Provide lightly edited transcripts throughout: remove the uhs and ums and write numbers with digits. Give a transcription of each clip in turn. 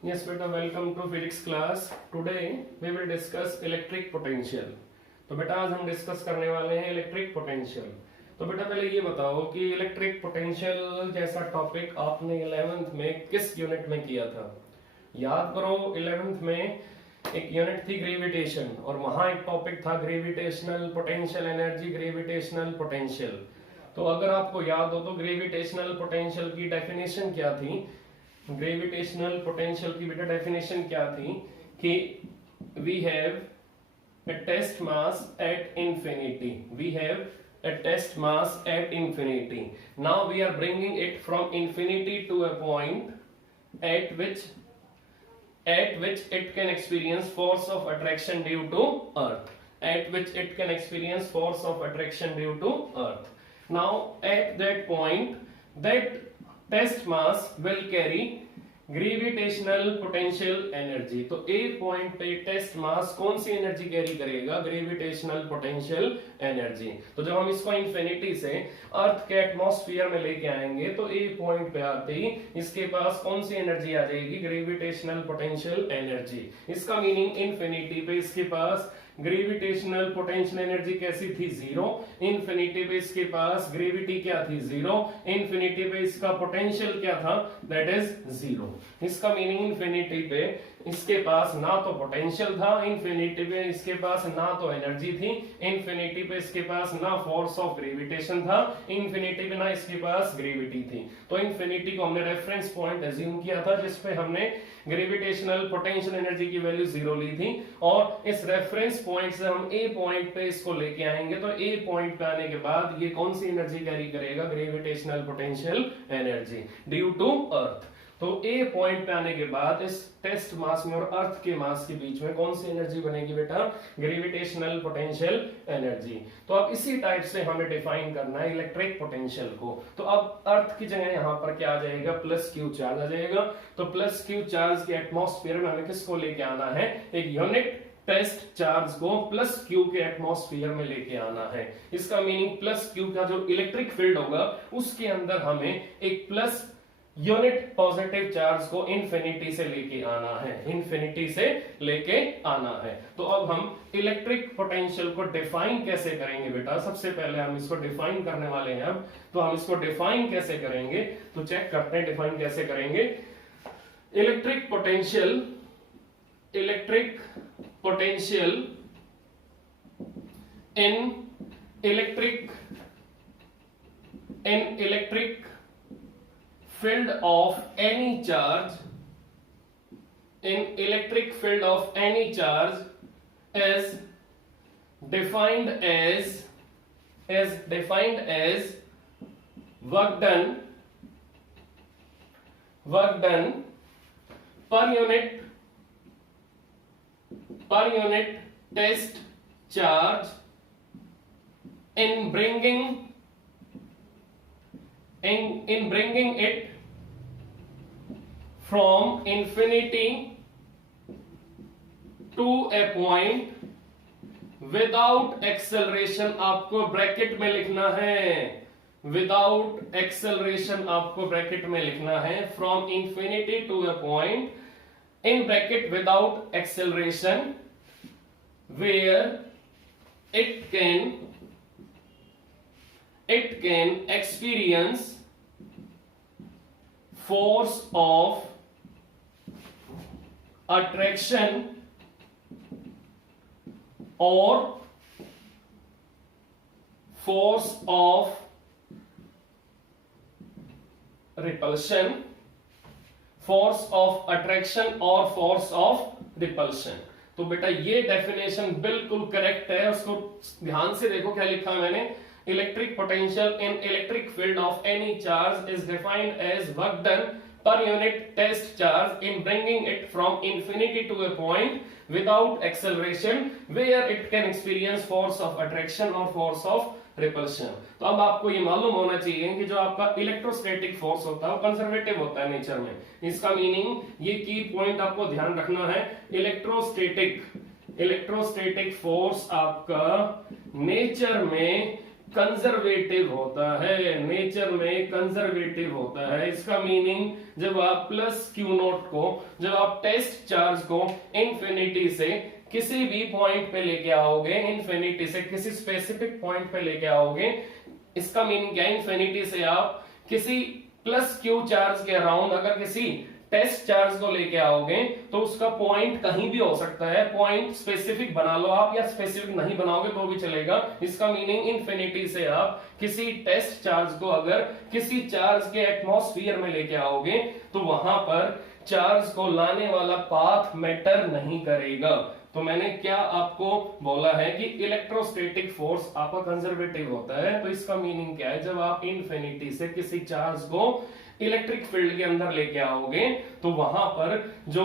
Yes, beta, welcome to physics class. Today we will discuss electric potential. तो बेटा आज हम डिस्कस करने वाले हैं इलेक्ट्रिक पोटेंशियल। तो बेटा पहले ये बताओ कि इलेक्ट्रिक पोटेंशियल जैसा टॉपिक आपने 11th में किस यूनिट में किया था। याद करो 11th में एक यूनिट थी ग्रेविटेशन और वहां एक टॉपिक था gravitational potential energy, gravitational potential. तो अगर आपको याद हो तो ग्रेविटेशनल पोटेंशियल की डेफिनेशन क्या थी, ग्रेविटेशनल पोटेंशियल की बेटा डेफिनेशन क्या थी कि we have a test mass at infinity. We have a test mass at infinity. Now we are bringing it from infinity to a point at which it can experience force of attraction due to earth. At which it can experience force of attraction due to earth. Now at that point, that test mass will carry gravitational potential energy. तो ए point पे test मास कौन सी energy carry करेगा, gravitational potential energy. तो जब हम इसको infinity से अर्थ के एटमॉस्फेयर में लेके आएंगे तो ए पॉइंट पे आते ही इसके पास कौन सी एनर्जी आ जाएगी, ग्रेविटेशनल पोटेंशियल एनर्जी। इसका मीनिंग इंफिनिटी पे इसके पास ग्रेविटेशनल पोटेंशियल एनर्जी कैसी थी, जीरो। इंफिनिटी पे इसके पास ग्रेविटी क्या थी, जीरो। इंफिनिटी पे इसका पोटेंशियल क्या था, दैट इज जीरो। इसका मीनिंग इंफिनिटी पे इसके पास ना तो पोटेंशियल था, इंफिनिटी पे इसके पास ना तो एनर्जी थी, इंफिनिटी पे इसके पास ना फोर्स ऑफ ग्रेविटेशन था, इंफिनिटी पे ना इसके पास ग्रेविटी थी। तो इंफिनिटी को हमने रेफरेंस पॉइंट अज्यूम किया था जिसपे हमने ग्रेविटेशनल पोटेंशियल एनर्जी की वैल्यू जीरो ली थी और इस रेफरेंस पॉइंट से हम ए पॉइंट पे इसको लेके आएंगे। तो ए पॉइंट पे आने के बाद ये कौन सी एनर्जी कैरी करेगा, gravitational potential energy due to earth. तो ए पॉइंट पे आने के बाद इस टेस्ट मास में और अर्थ के मास के बीच में कौन सी एनर्जी बनेगी बेटा, ग्रेविटेशनल पोटेंशियल एनर्जी। तो अब इसी टाइप से हमें डिफाइन करना है इलेक्ट्रिक पोटेंशियल को। तो अब अर्थ की जगह यहां पर क्या आ जाएगा, प्लस क्यू चार्ज आ जाएगा। तो प्लस क्यू चार्ज के एटमॉस्फेयर में हमें किसको लेके आना है, एक यूनिट टेस्ट चार्ज को प्लस क्यू के एटमॉस्फेयर में लेके आना है। इसका मीनिंग प्लस क्यू का जो इलेक्ट्रिक फील्ड होगा उसके अंदर हमें एक प्लस यूनिट पॉजिटिव चार्ज को इंफिनिटी से लेके आना है, इंफिनिटी से लेके आना है। तो अब हम इलेक्ट्रिक पोटेंशियल को डिफाइन कैसे करेंगे बेटा, सबसे पहले हम इसको डिफाइन करने वाले हैं। अब तो हम इसको डिफाइन कैसे करेंगे, तो चेक करते हैं डिफाइन कैसे करेंगे। Electric potential in electric field of any charge is defined as work done per unit test charge in bringing it from infinity to a point without acceleration। आपको ब्रैकेट में लिखना है, विदाउट एक्सेलरेशन आपको bracket में लिखना है, from infinity to a point in bracket without acceleration where it can experience force of attraction or force of repulsion, force of attraction और force of repulsion। तो बेटा ये डेफिनेशन बिल्कुल करेक्ट है, उसको ध्यान से देखो क्या लिखा मैंने। Electric potential in electric field of any charge is defined as work done per unit test charge in bringing it from infinity to a point without acceleration where it can experience force of attraction or force of repulsion। तो अब आपको ये मालूम होना चाहिए कि जो आपका इलेक्ट्रोस्टैटिक फोर्स होता है वो कंजर्वेटिव होता है नेचर में। इसका मीनिंग ये की पॉइंट आपको ध्यान रखना है, इलेक्ट्रोस्टैटिक फोर्स आपका नेचर में कंजर्वेटिव होता है, नेचर में कंजर्वेटिव होता है। इसका मीनिंग जब आप प्लस क्यू नॉट को, जब आप टेस्ट चार्ज को इन्फिनिटी से किसी भी पॉइंट पे लेके आओगे, इन्फिनिटी से किसी स्पेसिफिक पॉइंट पे लेके आओगे, इसका मीनिंग क्या है, इन्फिनिटी से आप किसी प्लस क्यू चार्ज के अराउंड अगर किसी टेस्ट चार्ज को लेके आओगे तो उसका पॉइंट कहीं भी हो सकता है। पॉइंट स्पेसिफिक बना लो आप, या स्पेसिफिक नहीं बनाओगे तो भी चलेगा। इसका मीनिंग इन्फिनिटी से आप किसी टेस्ट चार्ज को अगर किसी चार्ज के एटमॉस्फेयर में लेके आओगे तो वहां पर चार्ज को लाने वाला पाथ मैटर नहीं करेगा। तो मैंने क्या आपको बोला है कि इलेक्ट्रोस्टैटिक फोर्स आपका कंजर्वेटिव होता है। तो इसका मीनिंग क्या है, जब आप इन्फिनिटी से किसी चार्ज को इलेक्ट्रिक फील्ड के अंदर लेके आओगे तो वहां पर जो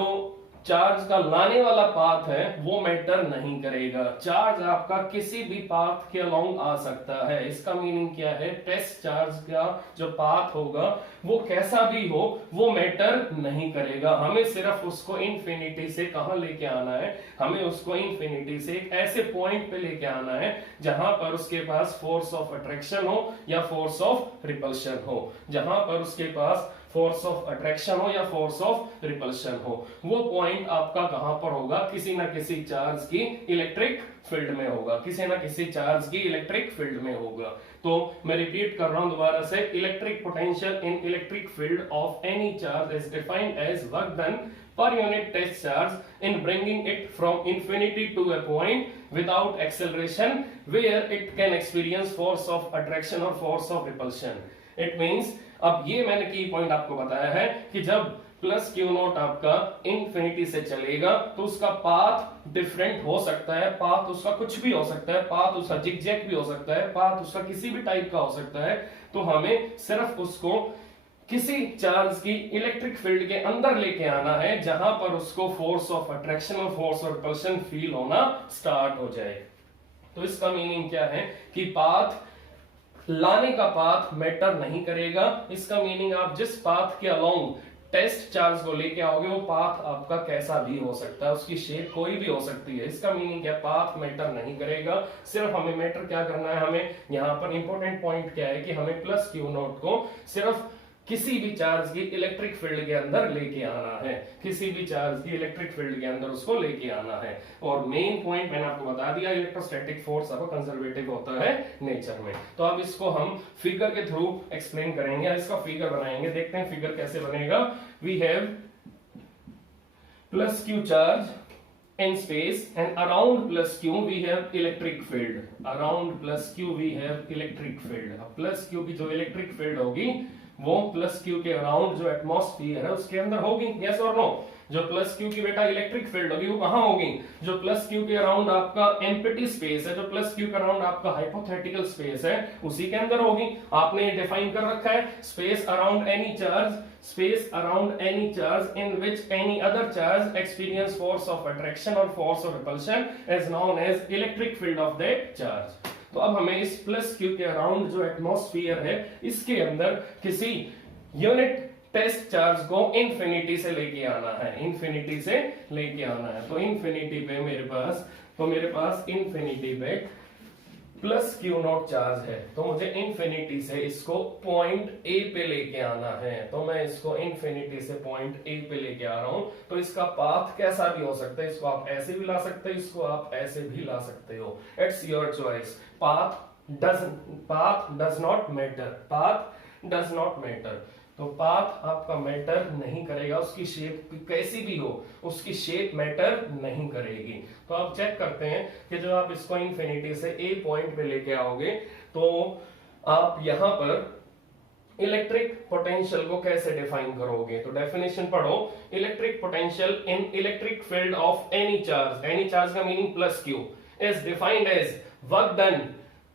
चार्ज का लाने वाला पाथ है वो मैटर नहीं करेगा। चार्ज आपका किसी भी पाथ के अलोंग आ सकता है। इसका मीनिंग क्या है, टेस्ट चार्ज का जो पाथ होगा वो कैसा भी हो वो मैटर नहीं करेगा। हमें सिर्फ उसको इन्फिनिटी से कहां लेके आना है, हमें उसको इन्फिनिटी से एक ऐसे पॉइंट पे लेके आना है जहां पर उसके पास फोर्स ऑफ अट्रैक्शन हो या फोर्स ऑफ रिपल्शन हो, जहां पर उसके पास फोर्स ऑफ अट्रैक्शन हो या फोर्स ऑफ रिपल्शन हो। वो पॉइंट आपका कहां पर होगा, किसी ना किसी चार्ज की इलेक्ट्रिक फील्ड में होगा, किसी ना किसी चार्ज की इलेक्ट्रिक फील्ड में होगा। तो मैं रिपीट कर रहा हूं दोबारा से, electric potential in electric field of any charge is defined as work done per unit test charge in bringing it from infinity to a point without acceleration where it can experience force of attraction or force of repulsion. It means, अब ये मैंने की point आपको बताया है कि जब plus Q not आपका इन्फिनिटी से चलेगा तो उसका पाथ डिफरेंट हो सकता है, पाथ उसका कुछ भी हो सकता है, पाथ उसका जिगजैग भी हो सकता है, पाथ उसका किसी भी टाइप का हो सकता है। तो हमें सिर्फ उसको किसी चार्ज की इलेक्ट्रिक फील्ड के अंदर लेके आना है जहां पर उसको फोर्स ऑफ अट्रैक्शन और फोर्स ऑफ रिपल्शन फील होना स्टार्ट हो जाए। तो इसका मीनिंग क्या है कि पाथ लाने का पाथ मैटर नहीं करेगा। इसका मीनिंग आप जिस पाथ के अलोंग टेस्ट चार्ज को लेके आओगे वो पाथ आपका कैसा भी हो सकता है, उसकी शेप कोई भी हो सकती है। इसका मीनिंग क्या, पाथ मैटर नहीं करेगा। सिर्फ हमें मैटर क्या करना है, हमें यहाँ पर इंपॉर्टेंट पॉइंट क्या है कि हमें प्लस क्यू नॉट को सिर्फ किसी भी चार्ज की इलेक्ट्रिक फील्ड के अंदर लेके आना है, किसी भी चार्ज की इलेक्ट्रिक फील्ड के अंदर उसको लेके आना है। और मेन पॉइंट मैंने आपको बता दिया, इलेक्ट्रोस्टैटिक फोर्स आपका कंजर्वेटिव होता है नेचर में। तो अब इसको हम फिगर के थ्रू एक्सप्लेन करेंगे, इसका फिगर बनाएंगे। देखते हैं फिगर कैसे बनेगा। We have plus Q charge in space and around plus q we have electric field, around plus q we have electric field। अब plus q की जो इलेक्ट्रिक फील्ड होगी वो प्लस क्यू के अराउंड जो एटमॉस्फेयर है उसके अंदर होगी, यस और नो। जो प्लस क्यू की बेटा इलेक्ट्रिक फील्ड होगी वो कहां होगी, जो प्लस क्यू के अराउंड आपका एम्प्टी स्पेस है, जो प्लस क्यू के अराउंड आपका हाइपोथेटिकल स्पेस है उसी के अंदर होगी। आपने डिफाइन कर रखा है space around any charge, space around any charge in which any other charge experience force of attraction or force of repulsion is known as electric field of that charge। तो अब हमें इस प्लस क्यू के around जो atmosphere है इसके अंदर किसी यूनिट टेस्ट चार्ज को इन्फिनिटी से लेके आना है, इन्फिनिटी से लेके आना है। तो इन्फिनिटी पे मेरे पास इन्फिनिटी पे प्लस क्यू नॉट चार्ज है, तो मुझे इन्फिनिटी से इसको पॉइंट ए पे लेके आना है। तो मैं इसको इन्फिनिटी से पॉइंट ए पे लेके आ रहा हूं। तो इसका पाथ कैसा भी हो सकता है, इसको आप ऐसे भी ला सकते हो, इसको आप ऐसे भी ला सकते हो, it's your choice. Path does not matter, path does not matter. तो पाथ आपका मैटर नहीं करेगा, उसकी शेप कैसी भी हो उसकी शेप मैटर नहीं करेगी। तो आप चेक करते हैं कि जब आप इसको इन्फिनिटी से ए पॉइंट पे लेके आओगे तो आप यहां पर इलेक्ट्रिक पोटेंशियल को कैसे डिफाइन करोगे। तो डेफिनेशन पढ़ो, electric potential in electric field of any charge, any charge का meaning plus Q, is defined as work done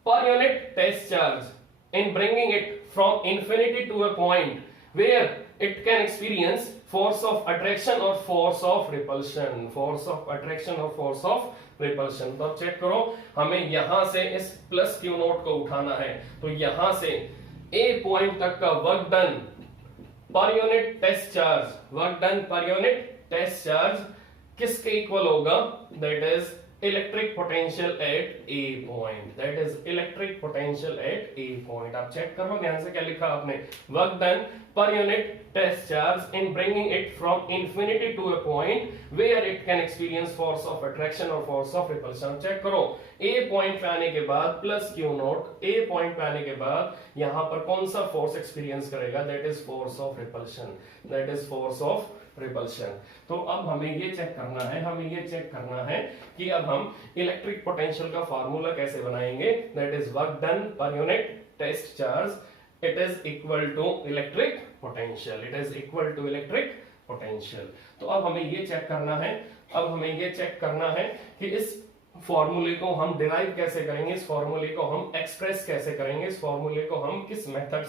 per unit test charge in bringing it from infinity to a point where it can experience force of attraction or force of repulsion, force of attraction or force of repulsion। तो अब check करो, हमें यहां से इस plus Q note को उठाना है। तो यहां से ए पॉइंट तक का work done per unit test charge, work done per unit test charge किसके इक्वल होगा, that is electric potential at A point, that is electric potential at A point. आप चेक कर लो ध्यान से क्या लिखा आपने, work done per unit test charge in bringing it from infinity to a point where it can experience force of attraction और force of repulsion. Check करो, ए पॉइंट पे आने के बाद plus Q not, A point पे आने के बाद यहां पर कौन सा फोर्स एक्सपीरियंस करेगा, that is force of repulsion, that is force of repulsion. तो अब हमें ये चेक करना है, हमें ये चेक करना है कि अब हम इलेक्ट्रिक पोटेंशियल का फार्मूला कैसे बनाएंगे, that is work done per unit test charge, it is equal to electric potential, it is equal to electric potential. तो अब हमें ये चेक करना है, अब हमें ये चेक करना है कि इस फॉर्मूले को हम डिराइव कैसे करेंगे, इस फॉर्मूले को हम एक्सप्रेस कैसे करेंगे, इस फॉर्मूले को हम किस मेथड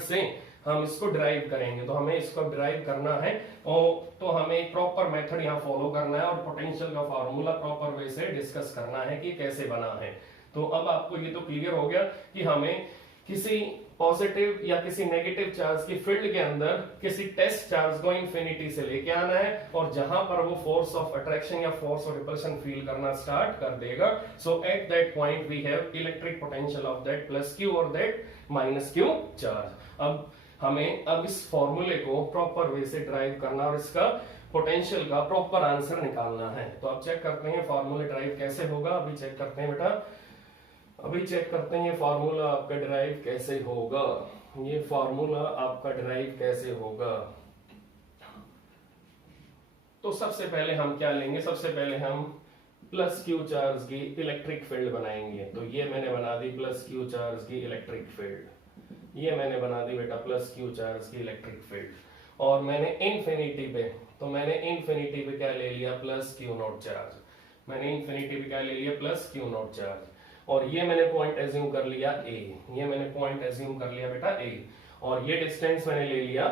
से हम इसको डिराइव करेंगे। तो हमें इसको डिराइव करना है और तो हमें एक प्रॉपर मेथड यहाँ फॉलो करना है और पोटेंशियल का फार्मूला प्रॉपर वे से डिस्कस करना है कि कैसे बना है। तो अब आपको ये तो क्लियर हो गया कि हमें किसी पॉजिटिव या किसी नेगेटिव चार्ज की फील्ड के अंदर किसी टेस्ट चार्ज को इंफिनिटी से लेके आना है और जहां पर वो फोर्स ऑफ अट्रैक्शन या फोर्स ऑफ रिपल्शन फील करना स्टार्ट कर देगा, so at that point we have electric potential of that plus Q और दैट माइनस क्यू चार्ज। अब हमें अब इस फॉर्मूले को प्रॉपर वे से ड्राइव करना और इसका पोटेंशियल का प्रॉपर आंसर निकालना है। तो अब चेक करते हैं फॉर्मूले ड्राइव कैसे होगा, अभी चेक करते हैं बेटा, अभी चेक करते हैं ये फार्मूला आपका ड्राइव कैसे होगा, ये फार्मूला आपका ड्राइव कैसे होगा। तो सबसे पहले हम क्या लेंगे, सबसे पहले हम प्लस क्यू चार्ज की इलेक्ट्रिक फील्ड बनाएंगे। तो ये मैंने बना दी प्लस क्यू चार्ज की इलेक्ट्रिक फील्ड, ये मैंने बना दी बेटा प्लस क्यू चार्ज की इलेक्ट्रिक फील्ड, और मैंने इनफिनिटी पे, तो मैंने इनफिनिटी पे क्या ले लिया, प्लस क्यू नॉट चार्ज, मैंने इनफिनिटी पे क्या ले लिया, प्लस क्यू नॉट चार्ज। और ये मैंने पॉइंट एज्यूम कर लिया ए, ये मैंने पॉइंट एज्यूम कर लिया बेटा ए, और ये डिस्टेंस मैंने ले लिया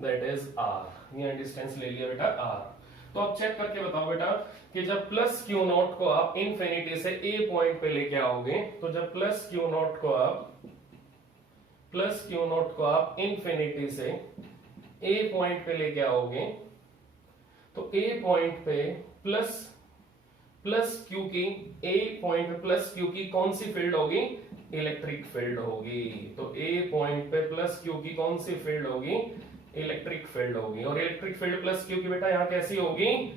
दैट इज आर, ये डिस्टेंस ले लिया बेटा आर। तो अब चेक करके बताओ बेटा कि जब प्लस क्यू नॉट को आप इनफिनिटी से ए पॉइंट पे लेके आओगे, तो जब प्लस क्यू नॉट को आप इनफिनिटी से ए पॉइंट पे लेके आओगे, तो ए पॉइंट पे प्लस क्यू की, ए पॉइंट पे प्लस क्यू की कौन सी फील्ड होगी, इलेक्ट्रिक फील्ड होगी। तो ए पॉइंट पे प्लस क्यू की कौन सी फील्ड होगी, इलेक्ट्रिक फील्ड होगी, और इलेक्ट्रिक फील्ड प्लस क्यू की बेटा यहां कैसी होगी,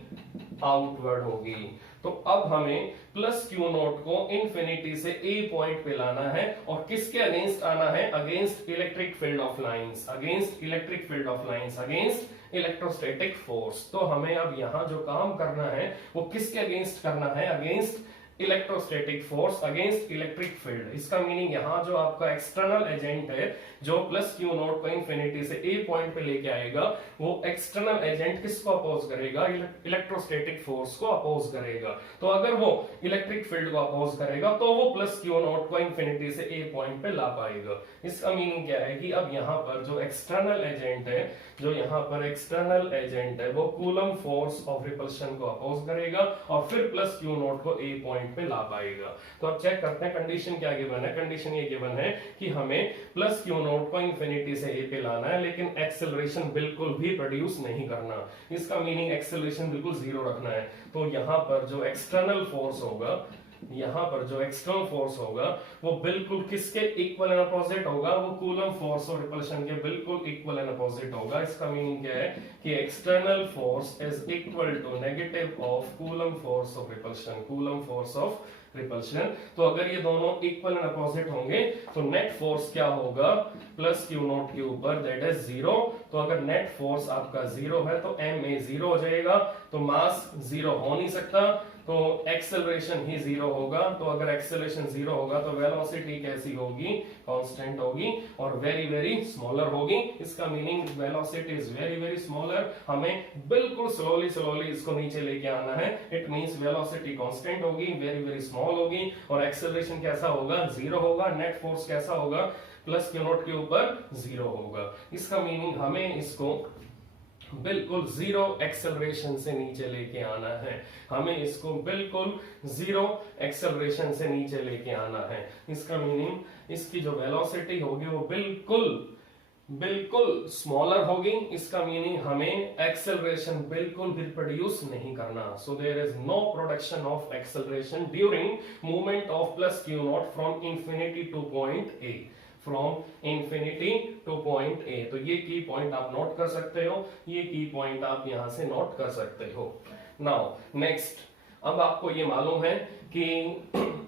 आउटवर्ड होगी। तो अब हमें प्लस क्यू नॉट को इनफिनिटी से ए पॉइंट पे लाना है और किसके अगेंस्ट आना है, against electric field of lines, against electric field of lines, against electrostatic force. तो हमें अब यहां जो काम करना है वो किसके अगेंस्ट करना है, against electrostatic force, against electric field. इसका मीनिंग यहां जो आपका एक्सटर्नल एजेंट है जो प्लस क्यू नॉट को इनफिनिटी से ए पॉइंट पे लेके आएगा, वो एक्सटर्नल एजेंट किसको अपोज करेगा, इलेक्ट्रोस्टैटिक फोर्स को अपोज करेगा। तो अगर वो इलेक्ट्रिक फील्ड को अपोज करेगा तो वो प्लस क्यू नॉट को इनफिनिटी से ए पॉइंट पे ला पाएगा। इसका मीनिंग क्या है कि अब यहां पर जो एक्सटर्नल एजेंट है, जो यहां पर एक्सटर्नल एजेंट है, वो कूलम फोर्स ऑफ रिपल्शन को अपोज करेगा और फिर प्लस क्यू नॉट को ए पॉइंट पे ला पाएगा। तो अब चेक करते हैं कंडीशन क्या गिवन है, कंडीशन ये गिवन है कि हमें प्लस क्यू नॉट को इनफिनिटी से ए पे लाना है, लेकिन एक्सेलरेशन बिल्कुल भी प्रोड्यूस नहीं करना। इसका मीनिंग एक्सेलरेशन बिल्कुल जीरो रखना है। तो यहां पर जो एक्सटर्नल फोर्स होगा, यहां पर जो एक्सटर्नल फोर्स होगा वो बिल्कुल किसके इक्वल एंड अपोजिट होगा, वो कूलम फोर्स और रिपल्शन के बिल्कुल इक्वल एंड अपोजिट होगा। इसका मीनिंग क्या है कि external force is equal to negative of Coulomb force of repulsion, Coulomb force of repulsion. तो अगर ये दोनों इक्वल एंड अपोजिट होंगे तो नेट फोर्स क्या होगा, प्लस क्यू नॉट के ऊपर दैट इज जीरो। तो अगर नेट फोर्स आपका जीरो है तो एम ए जीरो हो जाएगा, तो मास जीरो हो नहीं सकता, तो एक्सेलरेशन ही जीरो होगा। तो अगर एक्सेलरेशन जीरो होगा तो वेलोसिटी कैसी होगी, कांस्टेंट होगी और वेरी वेरी स्मॉलर होगी। इसका meaning velocity is very very smaller, हमें बिल्कुल स्लोली इसको नीचे लेके आना है। इट मींस वेलोसिटी कांस्टेंट होगी, वेरी वेरी स्मॉल होगी और एक्सेलरेशन कैसा होगा, जीरो होगा। नेट फोर्स कैसा होगा, प्लस क्यू नॉट के ऊपर जीरो होगा। इसका मीनिंग हमें इसको बिल्कुल जीरो एक्सेलरेशन से नीचे लेके आना है, हमें इसको बिल्कुल जीरो एक्सेलरेशन से नीचे लेके आना है। इसका मीनिंग इसकी जो वेलोसिटी होगी वो बिल्कुल बिल्कुल स्मॉलर होगी, इसका मीनिंग हमें एक्सेलरेशन बिल्कुल भी प्रोड्यूस नहीं करना। So there is no production of acceleration during movement of plus Q naught from infinity to point A, from infinity to point A. तो ये की पॉइंट आप नोट कर सकते हो, ये की पॉइंट आप यहां से नोट कर सकते हो। नाउ नेक्स्ट, अब आपको ये मालूम है कि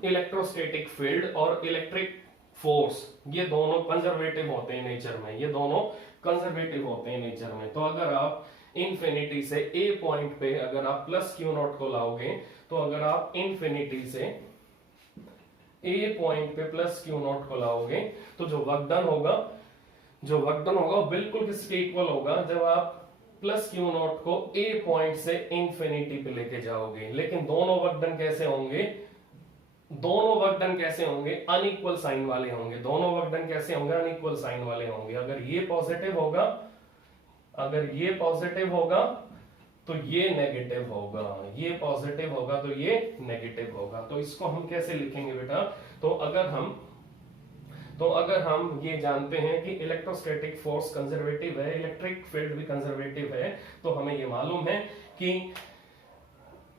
इलेक्ट्रोस्टैटिक फील्ड और इलेक्ट्रिक फोर्स ये दोनों कंजर्वेटिव होते हैं नेचर में, ये दोनों कंजर्वेटिव होते हैं नेचर में। तो अगर आप इंफिनिटी से ए पॉइंट पे अगर आप प्लस क्यू नॉट को लाओगे, तो अगर आप इंफिनिटी से ए पॉइंट पे प्लस क्यू नॉट को लाओगे, तो जो वर्कडन होगा बिल्कुल किसके इक्वल होगा जब आप प्लस क्यू नॉट को ए पॉइंट से इंफिनिटी पे लेके जाओगे। लेकिन दोनों वर्कडन कैसे होंगे, दोनों वर्कडन कैसे होंगे, अनइक्वल साइन वाले होंगे। दोनों वर्कडन कैसे होंगे, अनइक्वल साइन वाले होंगे। अगर ये पॉजिटिव होगा, अगर ये पॉजिटिव होगा तो ये नेगेटिव होगा, ये पॉजिटिव होगा तो ये नेगेटिव होगा। तो इसको हम कैसे लिखेंगे बेटा, तो अगर हम ये जानते हैं कि इलेक्ट्रोस्टैटिक फोर्स कंजर्वेटिव है, इलेक्ट्रिक फील्ड भी कंजर्वेटिव है, तो हमें ये मालूम है कि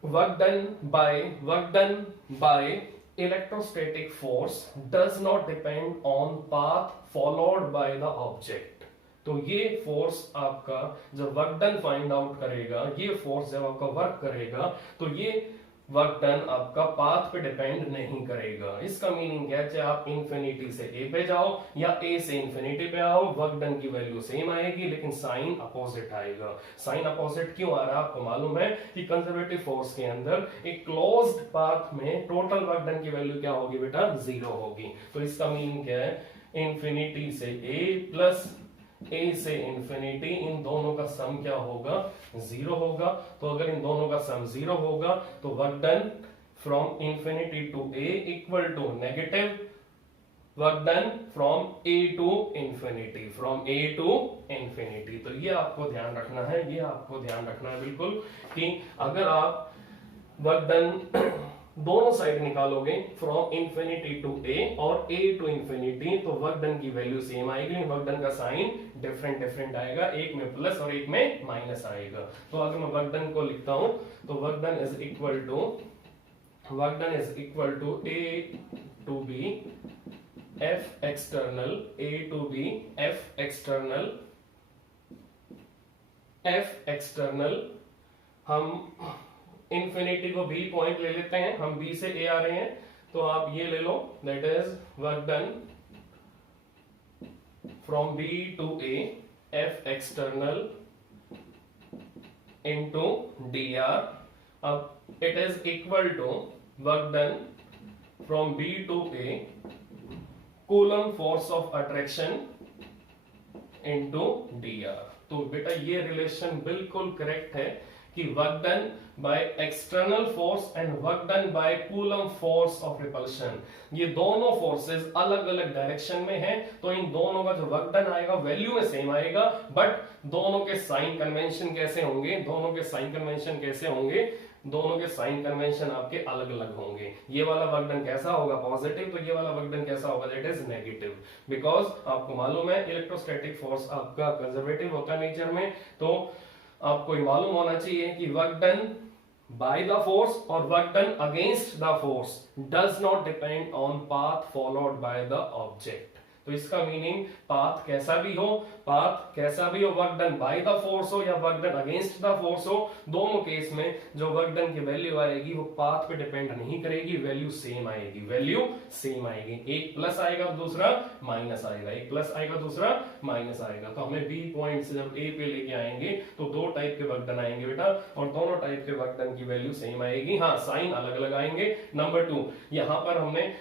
work done by electrostatic force does not depend on path followed by the object. तो ये फोर्स आपका जब वर्क डन फाइंड आउट करेगा, ये फोर्स जब आपका वर्क करेगा, तो ये वर्क डन आपका पाथ पे डिपेंड नहीं करेगा। इसका मीनिंग क्या है, चाहे आप इंफिनिटी से ए पे जाओ या ए से इंफिनिटी पे आओ, वर्क डन की वैल्यू सेम आएगी, लेकिन साइन अपोजिट आएगा। साइन अपोजिट क्यों आ रहा है, आपको मालूम है कि कंजर्वेटिव फोर्स के अंदर एक क्लोज्ड पाथ में टोटल वर्क डन की वैल्यू क्या होगी बेटा, 0 होगी। तो इसका मीनिंग क्या है, इंफिनिटी से ए प्लस ए से इंफिनिटी, इन दोनों का सम क्या होगा, 0 होगा। तो अगर इन दोनों का सम 0 होगा तो work done from infinity to A equal to negative work done from A to infinity, from A to infinity. तो ये आपको ध्यान रखना है, ये आपको ध्यान रखना है बिल्कुल कि अगर आप वर्क डन दोनों साइड निकालोगे फ्रॉम इंफिनिटी टू ए और ए टू इंफिनिटी, तो वर्क डन की वैल्यू सेम आएगी, लेकिन वर्क डन का साइन डिफरेंट आएगा, एक में प्लस और एक में माइनस आएगा। तो अगर मैं वर्क डन को लिखता हूं तो work done is equal to A to B F external, A to B F external. हम इंफिनिटी को बी पॉइंट ले लेते हैं, हम बी से ए आ रहे हैं, तो आप ये ले लो, that is work done from B to A F external into D R. अब it is equal to work done from B to A coulomb force of attraction into D R. तो बेटा ये रिलेशन बिल्कुल correct है कि work done by external force and work done by coulomb force of repulsion, ये दोनों forces अलग अलग डायरेक्शन में हैं, तो इन दोनों का जो वर्क डन आएगा वैल्यू में सेम आएगा, बट दोनों के साइन कन्वेंशन कैसे होंगे, दोनों के साइन कन्वेंशन आपके अलग अलग होंगे। ये वाला वर्क डन कैसा होगा, पॉजिटिव, तो ये वाला वर्क डन कैसा होगा, दैट इज नेगेटिव। बिकॉज आपको मालूम है इलेक्ट्रोस्टैटिक फोर्स आपका कंजर्वेटिव होता है नेचर में, तो आपको ये मालूम होना चाहिए कि work done by the force और work done against the force does not depend on path followed by the object. तो इसका मीनिंग पाथ कैसा भी हो, work done by the force हो या work done against the force हो, दोनों केस में जो वर्क डन की वैल्यू आएगी वो पाथ पे डिपेंड नहीं करेगी, वैल्यू सेम आएगी। एक प्लस आएगा दूसरा माइनस आएगा, एक प्लस आएगा दूसरा माइनस आएगा। तो हमें बी पॉइंट से जब ए पे लेके आएंगे तो दो टाइप के वर्क डन आएंगे बेटा, और दोनों टाइप के वर्क डन की वैल्यू सेम आएगी, हाँ साइन अलग अलग आएंगे। नंबर 2, यहां पर हमने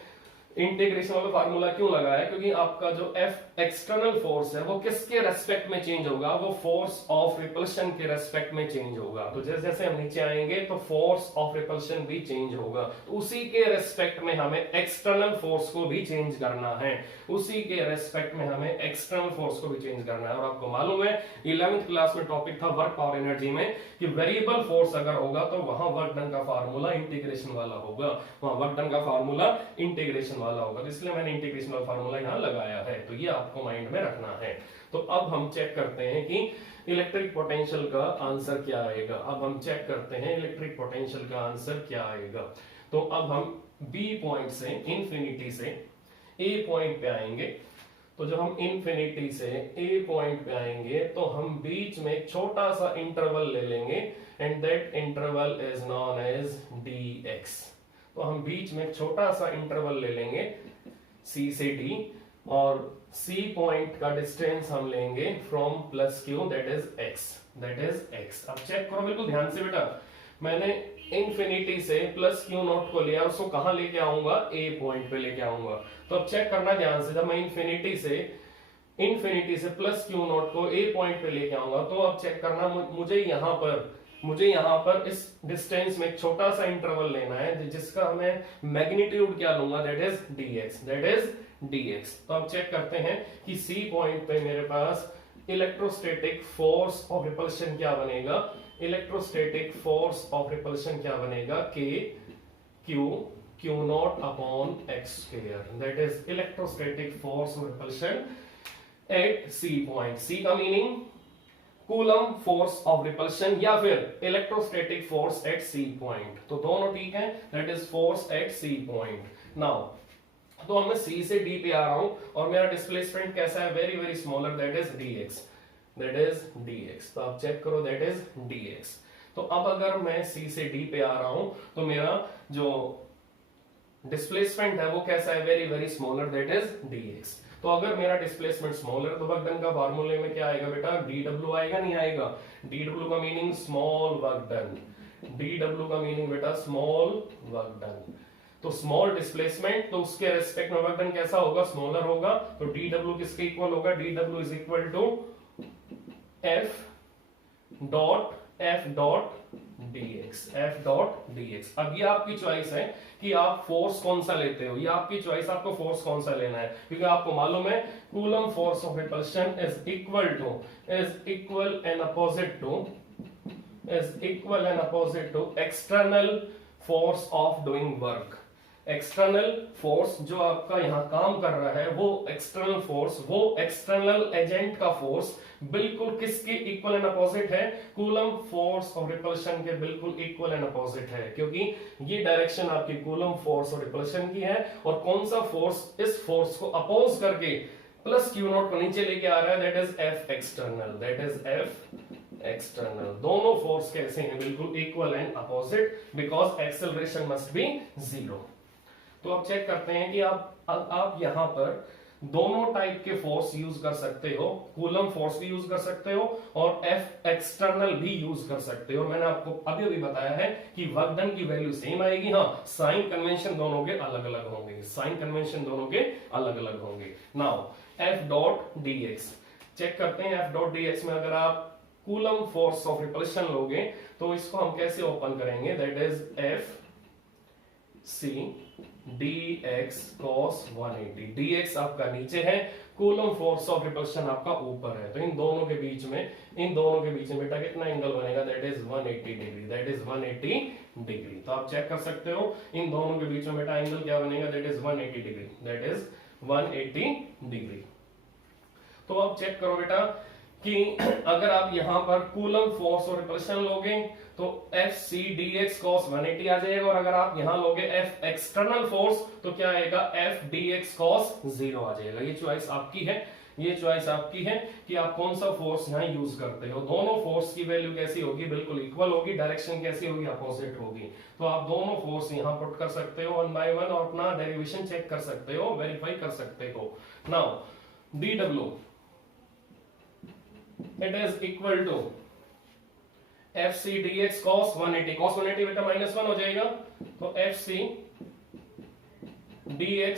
इंटीग्रेशन वाला फार्मूला क्यों लगाया, क्योंकि आपका जो एफ एक्सटर्नल फोर्स है वो किसके रेस्पेक्ट में चेंज होगा, वो फोर्स ऑफ रिपल्शन के रेस्पेक्ट में चेंज होगा। तो जैसे जैसे हम नीचे आएंगे तो फोर्स ऑफ रिपल्शन भी चेंज होगा, तो उसी के रेस्पेक्ट में हमें एक्सटर्नल फोर्स को भी चेंज करना है, और आपको मालूम है 11th क्लास में टॉपिक था वर्क पावर एनर्जी में कि वेरिएबल फोर्स अगर होगा तो वहां वर्क डन का फार्मूला इंटीग्रेशन वाला होगा, वाला होगा, तो इसलिए मैंने इंटीग्रेशन वाला फार्मूला यहाँ लगाया है, तो ये आपको माइंड में रखना है। तो अब हम चेक करते हैं कि इलेक्ट्रिक पोटेंशियल का आंसर क्या आएगा। अब हम चेक करते हैं इलेक्ट्रिक पोटेंशियल का आंसर क्या आएगा। तो अब हम बी पॉइंट से इंफिनिटी से ए पॉइंट पे आएंगे। तो जब हम इंफिनिटी से ए पॉइंट पे आएंगे तो हम बीच में एक छोटा सा इंटरवल ले लेंगे and that interval is known as dx। तो हम बीच में एक छोटा सा इंटरवल ले लेंगे C से D, और C पॉइंट का डिस्टेंस हम लेंगे from plus Q that is x। अब चेक करो बिल्कुल ध्यान से बेटा, मैंने इंफिनिटी से प्लस क्यू नॉट को लिया, उसको कहां लेके आऊंगा, ए पॉइंट पे लेके आऊंगा। तो अब चेक करना ध्यान से, जब मैं इंफिनिटी से प्लस क्यू नॉट को ए पॉइंट पे लेके आऊंगा, तो अब चेक करना, मुझे यहाँ पर इस डिस्टेंस में एक छोटा सा इंटरवल लेना है जिसका मैं मैग्नीट्यूड क्या लूंगा, दैट इज dx। तो अब चेक करते हैं कि C पॉइंट पे मेरे पास इलेक्ट्रोस्टैटिक फोर्स ऑफ रिपल्शन क्या बनेगा, इलेक्ट्रोस्टैटिक फोर्स ऑफ रिपल्शन क्या बनेगा, K Q naught upon x square, that is electrostatic force of repulsion at C point. C का meaning Coulomb force of repulsion या फिर electrostatic force at C point, तो दोनों ठीक है, that is force at C point. Now तो मैं C से D पे आ रहा हूं और मेरा डिस्प्लेसमेंट कैसा है, very very smaller, that is dx। तो आप चेक करो, दैट इज dx। तो अब अगर मैं C से D पे आ रहा हूं तो मेरा जो डिस्प्लेसमेंट है वो कैसा है, very very smaller, that is dx। तो अगर मेरा डिस्प्लेसमेंट स्मॉलर, तो वर्क डन का फार्मूले में क्या आएगा बेटा, dw आएगा, नहीं आएगा। dw का meaning small work done, dw का मीनिंग बेटा स्मॉल वर्क डन। तो स्मॉल डिस्प्लेसमेंट, तो उसके रेस्पेक्ट में वर्क डन कैसा होगा, स्मॉलर होगा। तो dw किसके इक्वल होगा, dw is equal to f dot dx। अब ये आपकी चॉइस है कि आप फोर्स कौन सा लेते हो, ये आपकी चॉइस, आपको फोर्स कौन सा लेना है, क्योंकि आपको मालूम है Coulomb force of repulsion is equal and opposite to external force of doing work. External force जो आपका यहाँ काम कर रहा है, वो एक्सटर्नल फोर्स, वो एक्सटर्नल एजेंट का फोर्स बिल्कुल किसके इक्वल एंड अपोजिट है, कूलम फोर्स ऑफ रिपल्शन के बिल्कुल इक्वल एंड अपोजिट है, क्योंकि ये डायरेक्शन आपकी कूलम फोर्स और रिपल्शन की है, और कौन सा फोर्स इस फोर्स को अपोज करके प्लस क्यू नॉट को नीचे लेके आ रहा है, दैट इज F एक्सटर्नल। दोनों फोर्स कैसे हैं, बिल्कुल equal and opposite, because acceleration must be 0। तो अब चेक करते हैं कि आप यहां पर दोनों टाइप के फोर्स यूज कर सकते हो, कूलम फोर्स भी यूज कर सकते हो और F एक्सटर्नल भी यूज कर सकते हो। मैंने आपको अभी अभी बताया है कि वर्क डन की वैल्यू सेम आएगी, हाँ साइन कन्वेंशन दोनों के अलग अलग होंगे, now F dot dx check करते हैं। F डॉट dx में अगर आप कूलम फोर्स ऑफ रिपल्शन लोगे तो इसको हम कैसे ओपन करेंगे, that is F C dx cos 180। dx आपका नीचे है, कूलम फोर्स ऑफ रिपल्शन आपका ऊपर है, तो इन दोनों के बीच में बेटा कितना एंगल बनेगा, दैट इज 180 डिग्री। तो आप चेक कर सकते हो इन दोनों के बीच में बेटा एंगल क्या बनेगा, दैट इज 180 डिग्री। तो अब चेक करो बेटा कि अगर आप यहां पर कूलम फोर्स और रिपल्शन लोगे तो F C dx cos 180 आ जाएगा, और अगर आप यहां लोगे F एक्सटर्नल फोर्स तो क्या आएगा, F dx cos 0 आ जाएगा। ये चॉइस आपकी है कि आप कौन सा फोर्स यहां यूज करते हो। दोनों फोर्स की वैल्यू कैसी होगी, बिल्कुल इक्वल होगी, डायरेक्शन कैसी होगी, अपोजिट होगी। तो आप दोनों फोर्स यहां पुट कर सकते हो 1 बाय 1 और अपना डेरिवेशन चेक कर सकते हो, वेरीफाई कर सकते हो। Now dw it is equal to FC dx cos 180 बेटा -1 हो जाएगा, तो FC dx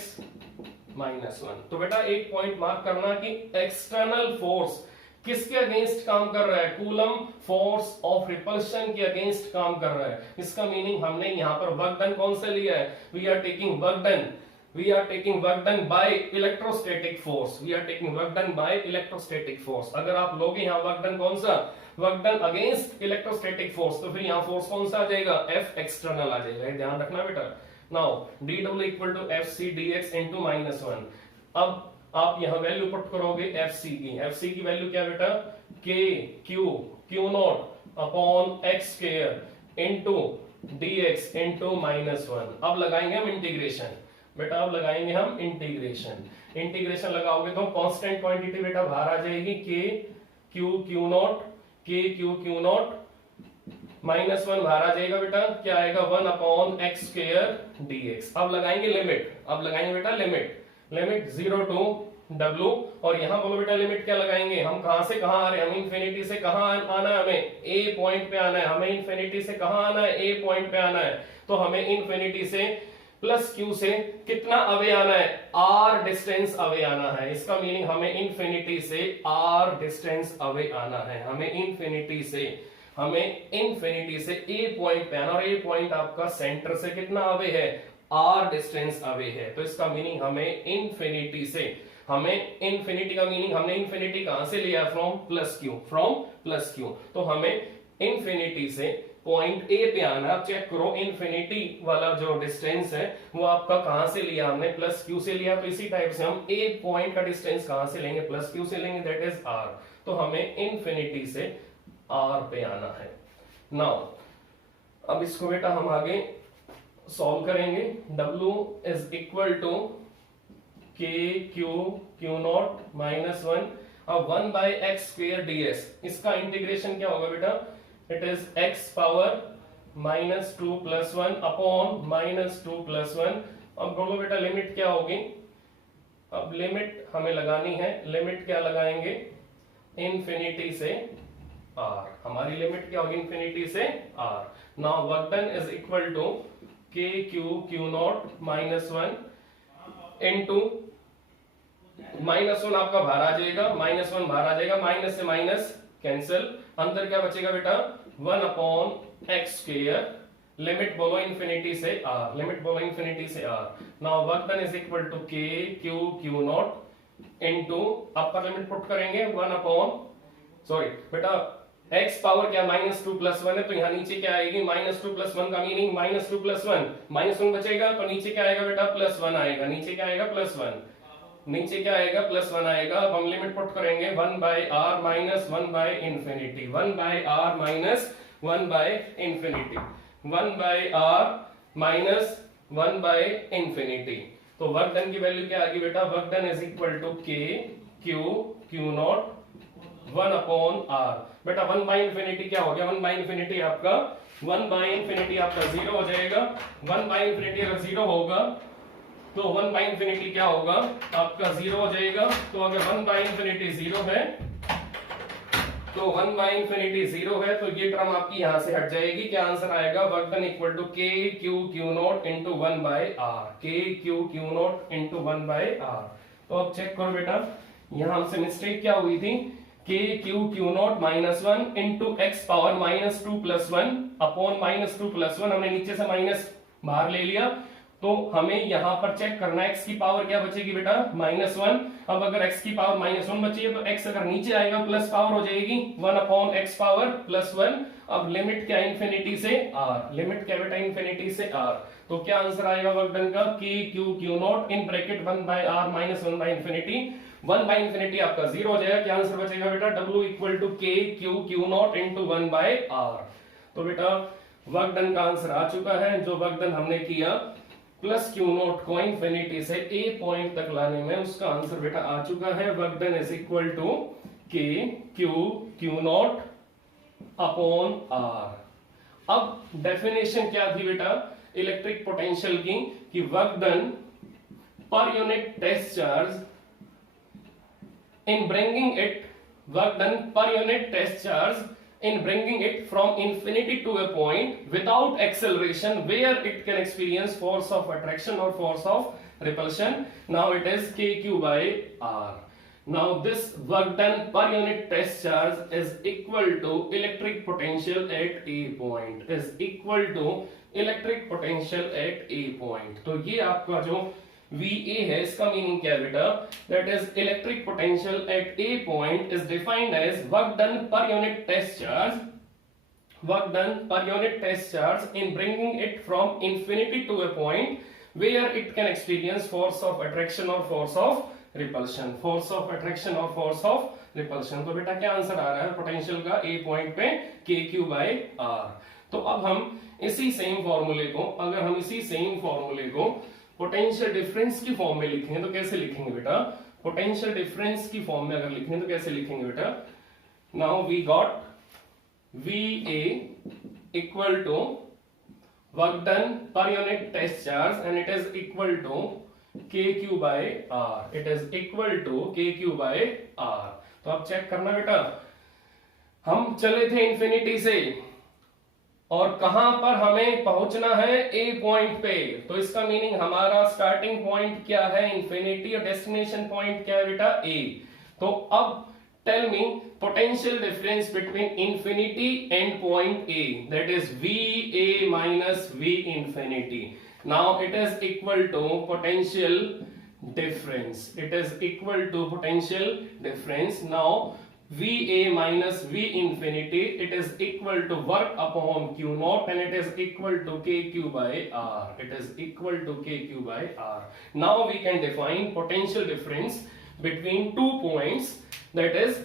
-1। तो बेटा एक पॉइंट मार्क करना कि एक्सटर्नल फोर्स किसके अगेंस्ट काम कर रहा है, कूलम फोर्स ऑफ रिपल्शन के अगेंस्ट काम कर रहा है। इसका मीनिंग हमने यहां पर वर्क डन कौन सा लिया है, we are taking work done by electrostatic force. अगर आप लोगे यहाँ वर्क डन कौन सा, work done against electrostatic force, तो फिर यहाँ फोर्स कौन सा आ जाएगा, F एक्सटर्नल आ जाएगा, ध्यान रखना बेटा। Now D W equal to F C D X into -1। अब आप यहाँ वैल्यू पुट करोगे एफ सी की वैल्यू क्या बेटा, K Q Q naught upon X square into D X into -1। अब लगाएंगे हम इंटीग्रेशन बेटा, अब लगाएंगे हम इंटीग्रेशन लगाओगे तो कांस्टेंट क्वांटिटी बेटा बाहर आ जाएगी, के क्यू नॉट -1 बाहर आ जाएगा बेटा, क्या आएगा 1 अपॉन एक्स स्क्वायर dx। अब लगाएंगे बेटा लिमिट 0 टू w, और यहां बोलो बेटा लिमिट क्या लगाएंगे, हम कहां से कहां आ रहे हैं, हम इंफिनिटी से कहां आना है, हमें a पॉइंट पे आना है, हमें इंफिनिटी से कहां आना है, a पॉइंट पे आना है। तो हमें इंफिनिटी से प्लस q से कितना अवे आना है, r डिस्टेंस अवे आना है। इसका मीनिंग हमें इंफिनिटी से r डिस्टेंस अवे आना है, हमें इंफिनिटी से a पॉइंट पे आना, और a पॉइंट आपका सेंटर से कितना अवे है, r डिस्टेंस अवे है। तो इसका मीनिंग हमें इंफिनिटी का मीनिंग हमने इंफिनिटी कहां से लिया, फ्रॉम प्लस क्यू। तो हमें इंफिनिटी से पॉइंट ए पे आना। आप चेक करो इंफिनिटी वाला जो डिस्टेंस है वो आपका कहां से लिया, हमने प्लस क्यू से लिया। तो इसी टाइप से हम ए पॉइंट का डिस्टेंस कहां से लेंगे, प्लस क्यू से लेंगे, दैट इज आर। तो हमें इंफिनिटी से आर पे आना है। नाउ अब इसको बेटा हम आगे सॉल्व करेंगे। W is equal to K Q naught -1 अब 1 बाई एक्स स्क्वायर ds। इसका इंटीग्रेशन क्या होगा बेटा, it is x power -2 + 1 upon -2 + 1। अब बोलो बेटा लिमिट क्या होगी, अब लिमिट हमें लगानी है, लिमिट क्या लगाएंगे, इंफिनिटी से r। हमारी लिमिट क्या होगी, इंफिनिटी से r। Now work done is equal to K Q naught -1 into -1 आपका बाहर आ जाएगा, -1 बाहर आ जाएगा, माइनस से माइनस कैंसिल, अंदर क्या बचेगा बेटा 1 अपॉन एक्स स्क्वायर, लिमिट बोलो इंफिनिटी से r। Now work done is equal to K Q naught into upper limit put करेंगे 1 अपॉन बेटा x पावर क्या -2 + 1 है, तो यहाँ नीचे क्या आएगी, -2 + 1 का मीनिंग -2 + 1, -1 बचेगा तो नीचे क्या आएगा बेटा +1 आएगा, नीचे क्या आएगा +1 आएगा। अब हम लिमिट पुट करेंगे 1 by r minus 1 by infinity, 1 by r minus 1 by infinity, 1 by r minus 1 by infinity. तो वर्क डन की वैल्यू क्या आ गई बेटा, work done is equal to K Q naught 1 upon r। बेटा 1 बाई इंफिनिटी क्या हो गया, 1 बाई इंफिनिटी आपका 0 हो जाएगा। 1 बाई इंफिनिटी अगर 0 होगा तो 1 बाई इंफिनिटी क्या होगा आपका 0 हो जाएगा। तो अगर 1 बाई इंफिनिटी 0 है तो 1 बाई इंफिनिटी 0 है तो ये टर्म आपकी यहां से हट जाएगी। क्या आंसर आएगा, work done equal to K Q naught into 1 by R, K Q naught into 1 by R. तो अब चेक करो बेटा यहां हमसे मिस्टेक क्या हुई थी, के Q naught -1 into x power -2 + 1 upon -2 + 1, हमने नीचे से माइनस बाहर ले लिया। तो हमें यहां पर चेक करना है x की पावर क्या बचेगी बेटा -1। अब अगर x की पावर -1 बची है तो x अगर नीचे आएगा प्लस पावर हो जाएगी 1 अपॉन x पावर +1। अब लिमिट क्या इंफिनिटी से r, लिमिट क्या बेटा इंफिनिटी से r। तो क्या आंसर आएगा वर्क डन का, के Q not in bracket 1 by r minus 1 by infinity, 1 by infinity आपका 0 हो जाएगा। क्या आंसर बचेगा बेटा, W equal to K Q naught into 1 by r। तो बेटा वर्क डन का आंसर आ चुका है। जो वर्क डन हमने किया प्लस क्यू नॉट को इंफिनिटी से ए पॉइंट तक लाने में, उसका आंसर बेटा आ चुका है। Work done is equal to K Q naught upon R. अब डेफिनेशन क्या थी बेटा इलेक्ट्रिक पोटेंशियल की, कि work done per unit test charge in bringing it, work done per unit test charge in bringing it from infinity to a point without acceleration where it can experience force of attraction or force of repulsion. Now it is kq by r. Now this work done per unit test charge is equal to electric potential at a point, is equal to electric potential at a point. तो ये आपका जो VA है इसका meaning क्या है बेटा, that is electric potential at A point is defined as work done per unit test charge work done per unit test charge in bringing it from infinity to a point where it can experience force of attraction or force of repulsion, force of attraction और force of repulsion। तो बेटा क्या answer आ रहा है potential का ए point पे KQ/R। तो अब हम इसी सेम फॉर्मूले को, अगर हम इसी सेम फॉर्मूले को पोटेंशियल डिफरेंस की फॉर्म में लिखेंगे तो कैसे लिखेंगे बेटा? पोटेंशियल डिफरेंस की फॉर्म में अगर लिखेंगे तो कैसे लिखेंगे बेटा? Now we got VA equal to work done per unit test charge and it is equal to KQ/R, it is equal to KQ/R। तो अब चेक करना बेटा, हम चले थे इंफिनिटी से और कहां पर हमें पहुंचना है? ए पॉइंट पे। तो इसका मीनिंग हमारा स्टार्टिंग पॉइंट क्या है? इंफिनिटी। और डेस्टिनेशन पॉइंट क्या है बेटा? ए। तो अब tell me potential difference between infinity and point A, that is VA minus V infinity. Now it is equal to potential difference. It is equal to potential difference. Now VA minus V infinity, it is equal to work upon Q naught and it is equal to KQ/R. It is equal to KQ/R. Now we can define potential difference between 2 points, that is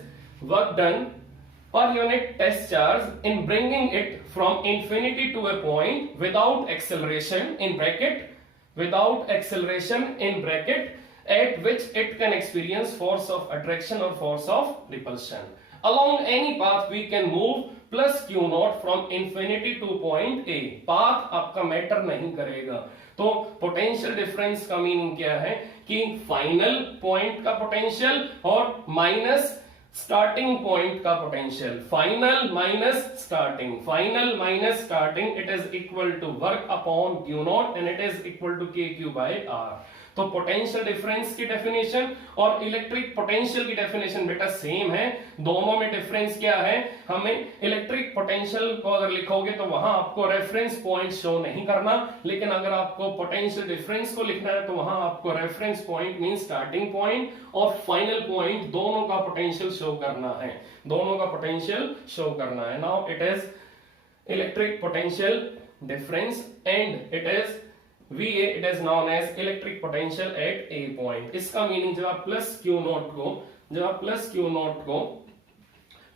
work done per unit test charge in bringing it from infinity to a point without acceleration in bracket, without acceleration in bracket, at which it can experience force of attraction or force of repulsion. Along any path we can move plus Q naught from infinity to point A. Path आपका matter नहीं करेगा। तो potential difference का meaning क्या है कि final point का potential और माइनस स्टार्टिंग पॉइंट का potential. Final minus starting, final minus starting, it is equal to work upon Q naught and it is equal to KQ/R। तो पोटेंशियल डिफरेंस की definition और electric potential की definition बेटा same है। दोनों में difference क्या है? हमें इलेक्ट्रिक पोटेंशियल को अगर लिखोगे तो वहां आपको रेफरेंस पॉइंट शो नहीं करना, लेकिन अगर आपको पोटेंशियल डिफरेंस को लिखना है तो वहां आपको reference point mean starting point और फाइनल पॉइंट दोनों का पोटेंशियल शो करना है, दोनों का पोटेंशियल शो करना है। Now it is electric potential difference and it is VA, it is known as electric potential at A point। इसका मीनिंग जब आप प्लस Q नॉट को, जब आप प्लस Q नॉट को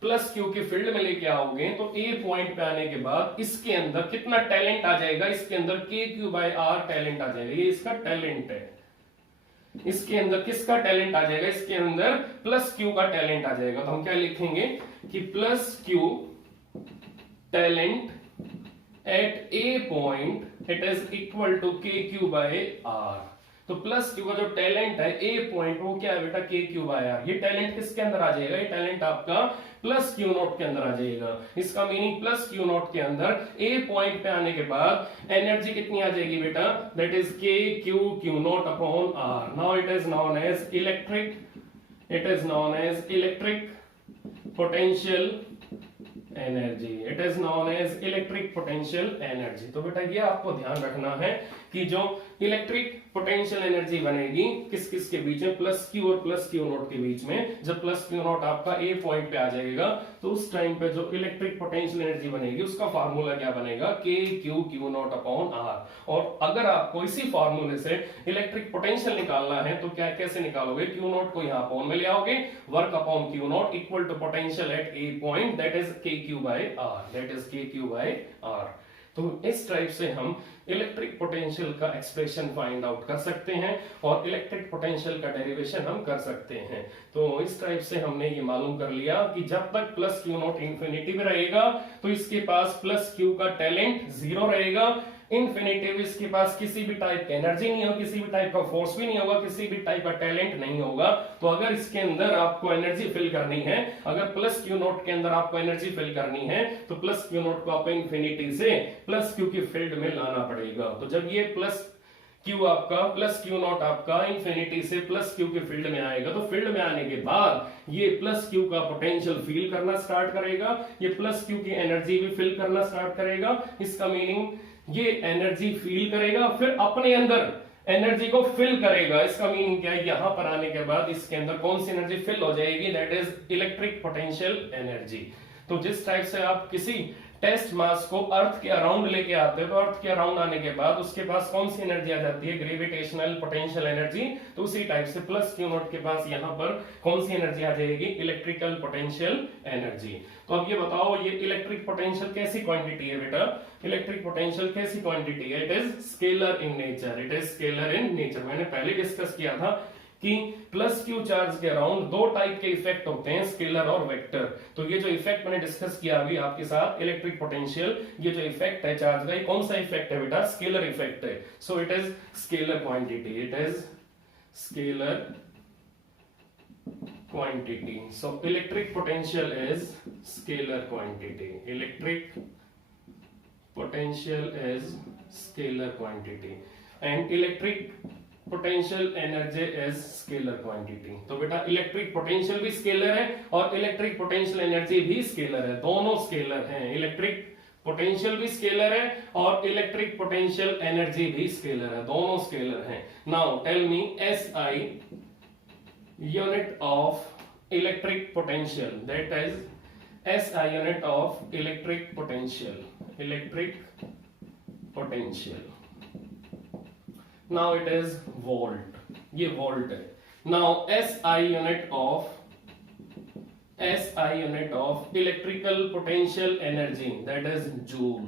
प्लस Q के फील्ड में लेके आओगे तो A पॉइंट पे आने के बाद इसके अंदर कितना टैलेंट आ जाएगा? इसके अंदर KQ/R टैलेंट आ जाएगा। ये इसका टैलेंट है। इसके अंदर किसका टैलेंट आ जाएगा? इसके अंदर प्लस Q का टैलेंट आ जाएगा। तो हम क्या लिखेंगे कि plus Q talent at A point it is equal to KQ/R। तो प्लस Q का जो टैलेंट है A पॉइंट वो क्या है बेटा? KQ/R। ये टैलेंट किसके अंदर आ जाएगा? ये टैलेंट आपका प्लस Q नॉट के अंदर आ जाएगा। इसका मीनिंग प्लस Q नॉट के अंदर A पॉइंट पे आने के बाद एनर्जी कितनी आ जाएगी बेटा? That is Q naught upon R। Now it is known as electric, it is known as electric potential energy, it is known as electric potential energy. तो बेटा ये आपको ध्यान रखना है कि जो इलेक्ट्रिक पोटेंशियल एनर्जी बनेगी किस किस के बीच में? प्लस Q और प्लस Q नॉट के बीच में। जब प्लस Q नॉट आपका A पॉइंट पे आ जाएगा तो उस टाइम पे जो इलेक्ट्रिक पोटेंशियल एनर्जी बनेगी उसका फार्मूला क्या बनेगा? Q naught upon R। और अगर आपको इसी फार्मूले से इलेक्ट्रिक पोटेंशियल निकालना है तो क्या कैसे निकालोगे? Q नॉट को यहाँ अपॉन में ले आओगे, work upon Q naught equal to potential at A point, that is KQ/R, that is KQ/R। तो इस टाइप से हम इलेक्ट्रिक पोटेंशियल का एक्सप्रेशन फाइंड आउट कर सकते हैं और इलेक्ट्रिक पोटेंशियल का डेरिवेशन हम कर सकते हैं। तो इस टाइप से हमने ये मालूम कर लिया कि जब तक प्लस Q नॉट इंफिनिटी में रहेगा तो इसके पास प्लस Q का टैलेंट जीरो रहेगा। इनफिनिटिव इसके पास किसी भी टाइप की एनर्जी नहीं होगी, किसी भी टाइप का फोर्स भी नहीं होगा, किसी भी टाइप का टैलेंट नहीं होगा। तो अगर इसके अंदर आपको एनर्जी फिल करनी है, अगर प्लस Q नॉट के अंदर आपको एनर्जी फिल करनी है तो प्लस Q नॉट को आपको इनफिनिटी से प्लस Q की फील्ड में लाना पड़ेगा। तो जब ये प्लस Q आपका प्लस Q नॉट आपका इंफिनिटी से प्लस Q के फील्ड में आएगा तो फील्ड में आने के बाद ये प्लस Q का पोटेंशियल फील करना स्टार्ट करेगा, ये प्लस Q की एनर्जी भी फिल करना स्टार्ट करेगा। इसका मीनिंग ये एनर्जी फील करेगा फिर अपने अंदर एनर्जी को फिल करेगा। इसका मीनिंग क्या है? यहां पर आने के बाद इसके अंदर कौन सी एनर्जी फिल हो जाएगी? That is electric potential energy. तो जिस टाइप से आप किसी टेस्ट मास को अर्थ के अराउंड लेके आते हैं, तो अर्थ के अराउंड आने के बाद उसके पास कौन सी एनर्जी आ जाती है, ग्रेविटेशनल पोटेंशियल एनर्जी। तो उसी टाइप से प्लस क्यू नॉट के पास यहाँ पर कौन सी एनर्जी आ जाएगी, इलेक्ट्रिकल पोटेंशियल एनर्जी। तो अब ये बताओ ये इलेक्ट्रिक पोटेंशियल कैसी क्वांटिटी है बेटा, इलेक्ट्रिक पोटेंशियल कैसी क्वांटिटी है, it is scalar in nature, it is scalar in nature. मैंने पहले डिस्कस किया था कि प्लस क्यू चार्ज के अराउंड दो टाइप के इफेक्ट होते हैं, स्केलर और वेक्टर। तो ये जो इफेक्ट मैंने डिस्कस किया अभी आपके साथ इलेक्ट्रिक पोटेंशियल, ये जो इफेक्ट है चार्ज का, ये कौन सा इफेक्ट है बेटा, स्केलर इफेक्ट है। So it is scalar quantity, it is scalar quantity. So electric potential is scalar quantity, electric potential is scalar quantity and electric potential energy is scalar quantity। तो बेटा electric potential भी scalar है और electric potential energy भी scalar है, दोनों scalar हैं। Electric potential भी स्केलर है और इलेक्ट्रिक पोटेंशियल एनर्जी भी स्केलर है, दोनों स्केलर हैं। Now tell me SI unit of electric potential, that is SI unit of electric potential, electric potential. Now it is volt, ये volt है। Now SI unit of electrical potential energy, that is joule.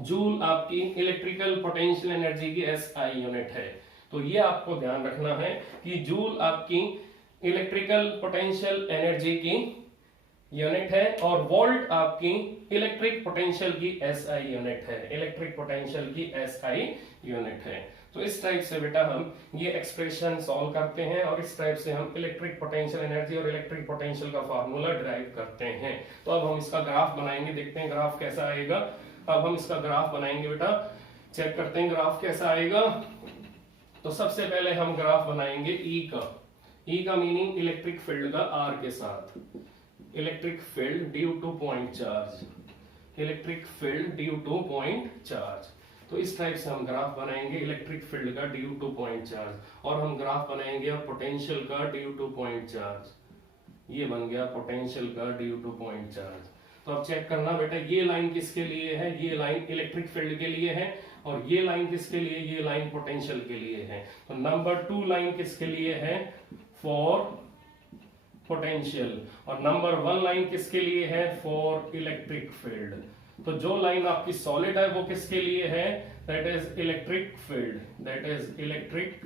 Joule आपकी electrical potential energy की SI unit है। तो ये आपको ध्यान रखना है कि जूल आपकी इलेक्ट्रिकल पोटेंशियल एनर्जी की यूनिट है और वोल्ट आपकी इलेक्ट्रिक पोटेंशियल की SI यूनिट है, इलेक्ट्रिक पोटेंशियल की SI यूनिट है। तो इस टाइप से बेटा हम ये एक्सप्रेशन सॉल्व करते हैं और इस टाइप से हम इलेक्ट्रिक पोटेंशियल एनर्जी और इलेक्ट्रिक पोटेंशियल का फार्मूला डिराइव करते हैं। तो अब हम इसका ग्राफ बनाएंगे, देखते हैं ग्राफ कैसा आएगा। अब हम इसका ग्राफ बनाएंगे बेटा, चेक करते हैं ग्राफ कैसा आएगा। तो सबसे पहले हम ग्राफ बनाएंगे E का मीनिंग इलेक्ट्रिक फील्ड का R के साथ, electric field due two point charge, electric field due two point charge. तो इस टाइप से हम ग्राफ बनाएंगे इलेक्ट्रिक फील्ड का ड्यू टू पॉइंट चार्ज और हम ग्राफ बनाएंगे अब पोटेंशियल का ड्यू टू पॉइंट चार्ज। ये बन गया पोटेंशियल का ड्यू टू पॉइंट चार्ज। तो अब चेक करना बेटा ये लाइन किसके लिए है, ये लाइन इलेक्ट्रिक फील्ड के लिए है और ये लाइन किसके लिए, ये लाइन पोटेंशियल के लिए है। तो नंबर 2 लाइन किसके लिए है, फॉर पोटेंशियल, और नंबर 1 लाइन किसके लिए है, फॉर इलेक्ट्रिक फील्ड। तो जो लाइन आपकी सॉलिड है वो किसके लिए है, that is electric field, that is electric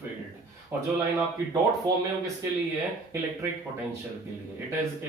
field. और जो लाइन आपकी डॉट फॉर्म में वो किसके लिए है, इलेक्ट्रिक पोटेंशियल के लिए, it is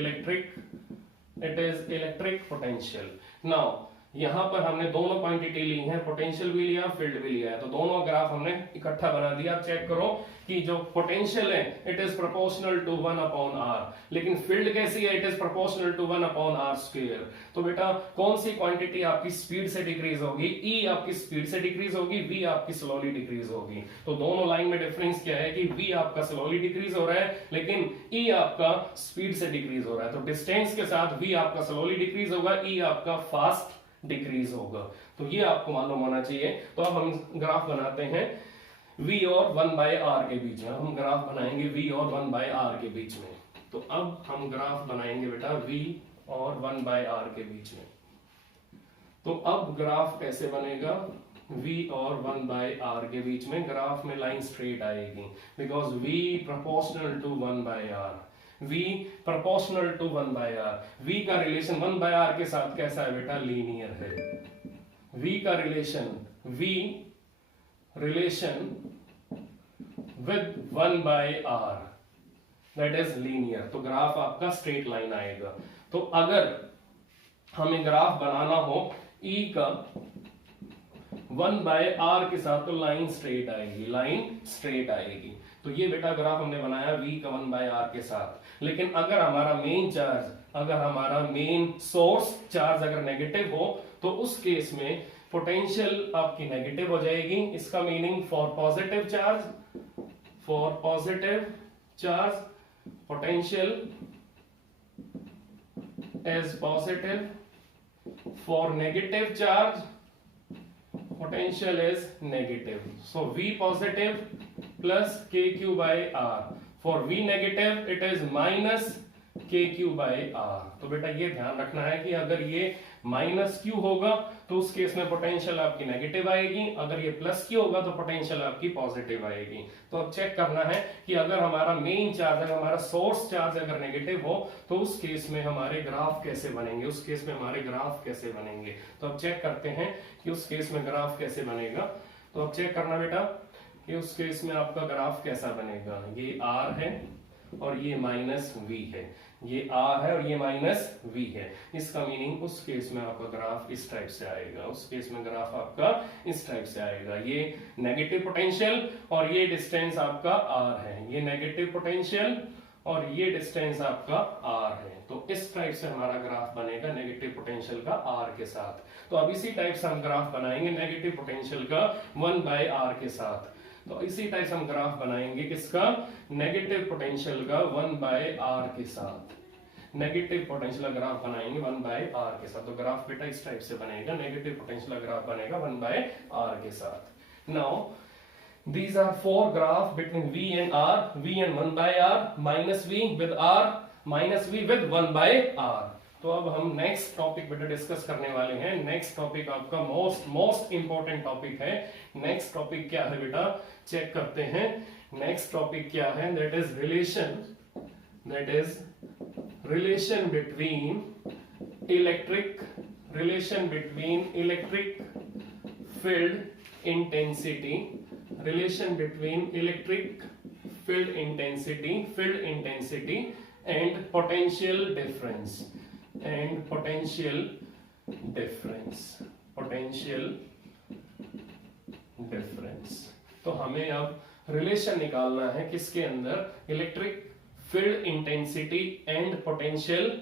electric potential. Now यहाँ पर हमने दोनों क्वांटिटी ली है, पोटेंशियल भी लिया फील्ड भी लिया है, तो दोनों ग्राफ हमने इकट्ठा बना दिया। चेक करो कि जो पोटेंशियल है it is proportional to 1/r, लेकिन फील्ड कैसी है, it is proportional to 1/r²। तो बेटा कौन सी क्वांटिटी आपकी स्पीड से डिक्रीज होगी, E आपकी स्पीड से डिक्रीज होगी, V आपकी स्लोली डिक्रीज होगी। तो दोनों लाइन में डिफरेंस क्या है कि V आपका स्लोली डिक्रीज हो रहा है लेकिन E आपका स्पीड से डिक्रीज हो रहा है। तो डिस्टेंस के साथ V आपका स्लोली डिक्रीज होगा, E आपका फास्ट डिक्रीज होगा। तो ये आपको मालूम होना चाहिए। तो अब हम ग्राफ बनाते हैं V और 1/r के बीच में, हम ग्राफ बनाएंगे V और 1/r के बीच में। तो अब हम ग्राफ बनाएंगे बेटा V और 1/r के बीच में। तो अब ग्राफ कैसे बनेगा, V और 1/r के बीच में ग्राफ में लाइन स्ट्रेट आएगी because V proportional to 1/r, V proportional to 1/r। V का रिलेशन 1/r के साथ कैसा है बेटा, लीनियर है। V का relation with 1/r that is linear. तो ग्राफ आपका स्ट्रेट लाइन आएगा। तो अगर हमें ग्राफ बनाना हो E का 1/r के साथ, तो लाइन स्ट्रेट आएगी, लाइन स्ट्रेट आएगी। तो ये बेटा ग्राफ हमने बनाया V का 1/r के साथ। लेकिन अगर हमारा मेन चार्ज, अगर हमारा मेन सोर्स चार्ज अगर नेगेटिव हो तो उस केस में पोटेंशियल आपकी नेगेटिव हो जाएगी। इसका meaning for positive charge potential is positive, for negative charge potential is negative. So V positive plus KQ by R. For V negative it is minus के क्यू बाय आर। तो बेटा ये ध्यान रखना है कि अगर ये माइनस क्यू होगा तो उस केस में पोटेंशियल आपकी नेगेटिव आएगी, अगर ये प्लस क्यू होगा तो पोटेंशियल आपकी पॉजिटिव आएगी। तो अब चेक करना है कि अगर हमारा मेन चार्ज, अगर हमारा सोर्स चार्ज अगर नेगेटिव हो तो उस केस में हमारे ग्राफ कैसे बनेंगे, उस केस में हमारे ग्राफ कैसे बनेंगे। तो अब चेक करते हैं कि उस केस में ग्राफ कैसे बनेगा। तो अब चेक करना बेटा कि उस केस में आपका ग्राफ कैसा बनेगा। ये आर है और ये माइनस वी है, ये आर है और ये माइनस वी है। इसका मीनिंग उस केस में आपका ग्राफ इस टाइप से आएगा, उस केस में ग्राफ आपका इस टाइप से आएगा। ये नेगेटिव पोटेंशियल और ये डिस्टेंस आपका आर है, ये नेगेटिव पोटेंशियल और ये डिस्टेंस आपका आर है। तो इस टाइप से हमारा ग्राफ बनेगा नेगेटिव पोटेंशियल का आर के साथ। तो अब इसी टाइप से हम ग्राफ बनाएंगे नेगेटिव पोटेंशियल का 1/r के साथ। तो इसी टाइप से हम ग्राफ बनाएंगे किसका, नेगेटिव पोटेंशियल का 1/r के साथ। नेगेटिव पोटेंशियल ग्राफ बनाएंगे 1/r के साथ। तो ग्राफ बेटा इस टाइप से बनेगा, नेगेटिव पोटेंशियल ग्राफ बनेगा 1/r के साथ। Now these are four graph between v and r, v and 1/r, minus v with r, minus v with 1/r। तो अब हम नेक्स्ट टॉपिक बेटा डिस्कस करने वाले हैं। नेक्स्ट टॉपिक आपका मोस्ट इंपॉर्टेंट टॉपिक है। नेक्स्ट टॉपिक क्या है बेटा, चेक करते हैं। नेक्स्ट टॉपिक क्या है, that is relation between electric field intensity, relation between electric field intensity and potential difference तो हमें अब रिलेशन निकालना है किसके अंदर, electric field intensity and potential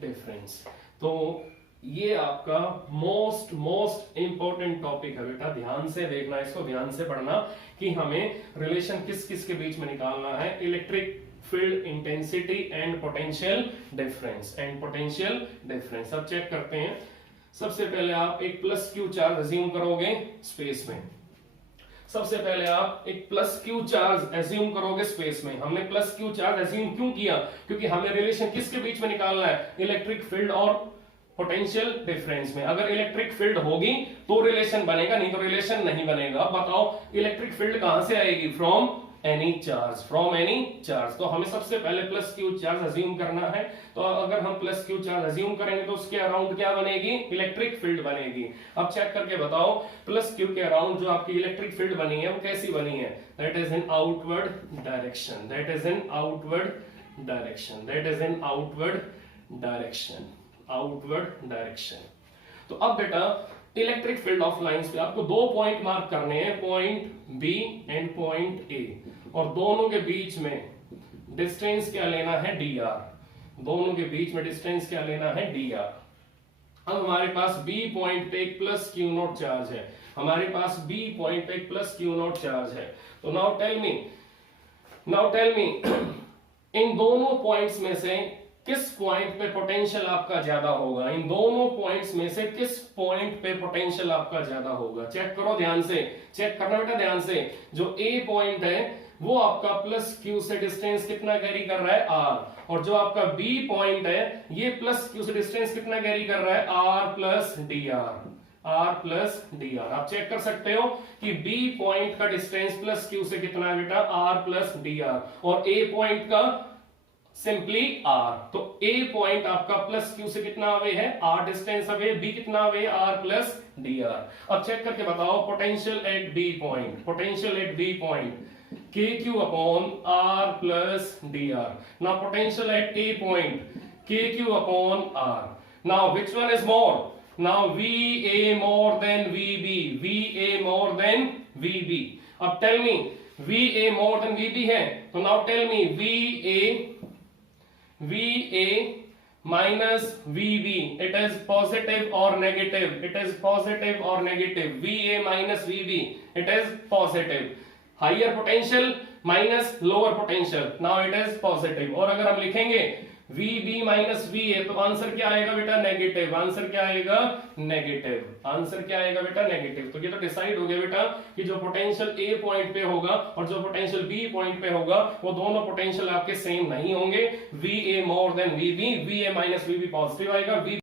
difference. तो ये आपका मोस्ट इंपॉर्टेंट टॉपिक है बेटा, ध्यान से देखना, इसको ध्यान से पढ़ना कि हमें रिलेशन किस किस के बीच में निकालना है, electric field intensity and potential difference अब चेक करते हैं। सबसे पहले आप एक प्लस क्यू चार्ज अज्यूम करोगे स्पेस में। सबसे पहले आप एक प्लस क्यू चार्ज एज्यूम करोगे स्पेस में। हमने प्लस क्यू चार्ज एज्यूम क्यों किया, क्योंकि हमें रिलेशन किसके बीच में निकालना है, इलेक्ट्रिक फील्ड और पोटेंशियल डिफरेंस में। अगर इलेक्ट्रिक फील्ड होगी तो रिलेशन बनेगा, नहीं तो रिलेशन नहीं बनेगा। अब बताओ इलेक्ट्रिक फील्ड कहां से आएगी, फ्रॉम एनी चार्ज। तो हमें सबसे पहले प्लस क्यू चार्ज अज्यूम करना है। तो अगर हम प्लस क्यू चार्ज अज्यूम करेंगे तो उसके अराउंड क्या बनेगी, इलेक्ट्रिक फील्ड बनेगी। अब चेक करके बताओ प्लस क्यू के अराउंड जो आपकी इलेक्ट्रिक फील्ड बनी है वो कैसी बनी है, that is in outward direction. तो अब बेटा इलेक्ट्रिक फील्ड ऑफ लाइंस पे आपको 2 पॉइंट मार्क करने हैं, point B and point A, और दोनों के बीच में डिस्टेंस क्या लेना है, dr। दोनों के बीच में डिस्टेंस क्या लेना है, dr। अब हमारे पास बी पॉइंट पे एक प्लस क्यू नॉट चार्ज है, हमारे पास बी पॉइंट पे एक प्लस क्यू नॉट चार्ज है। तो नाउ टेल मी इन दोनों पॉइंट्स में से किस पॉइंट पे पोटेंशियल आपका ज्यादा होगा, इन दोनों पॉइंट्स में से किस पॉइंट पे पोटेंशियल आपका ज्यादा होगा। चेक करो ध्यान से, चेक करना बेटा ध्यान से। जो ए पॉइंट है वो आपका प्लस क्यू से डिस्टेंस कितना कैरी कर रहा है, आर, और जो आपका बी पॉइंट है ये प्लस क्यू से डिस्टेंस कितना कैरी कर रहा है, आर प्लस डी आर। आप चेक कर सकते हो कि बी पॉइंट का डिस्टेंस प्लस क्यू से कितना है बेटा, आर प्लस डी आर, और ए पॉइंट का सिंपली आर। तो ए पॉइंट आपका प्लस क्यू से कितना अवे है, आर डिस्टेंस अवे, बी कितना away, R plus D R. अब चेक करके बताओ potential at B point K Q upon R plus D R. Now potential at A point K Q upon R. Now which one is more, now V A more than V B. अब tell me V A more than V B है, तो now tell me VA minus VB, it is positive or negative, VA minus VB, it is positive, higher potential minus lower potential, now it is positive। और अगर हम लिखेंगे V B minus V A, तो answer क्या आएगा बेटा negative. Answer क्या आएगा नेगेटिव। आंसर क्या आएगा बेटा नेगेटिव। तो ये तो डिसाइड हो गया बेटा कि जो पोटेंशियल ए पॉइंट पे होगा और जो पोटेंशियल बी पॉइंट पे होगा वो दोनों पोटेंशियल आपके सेम नहीं होंगे। V A more than V B, V A minus V B positive आएगा, वी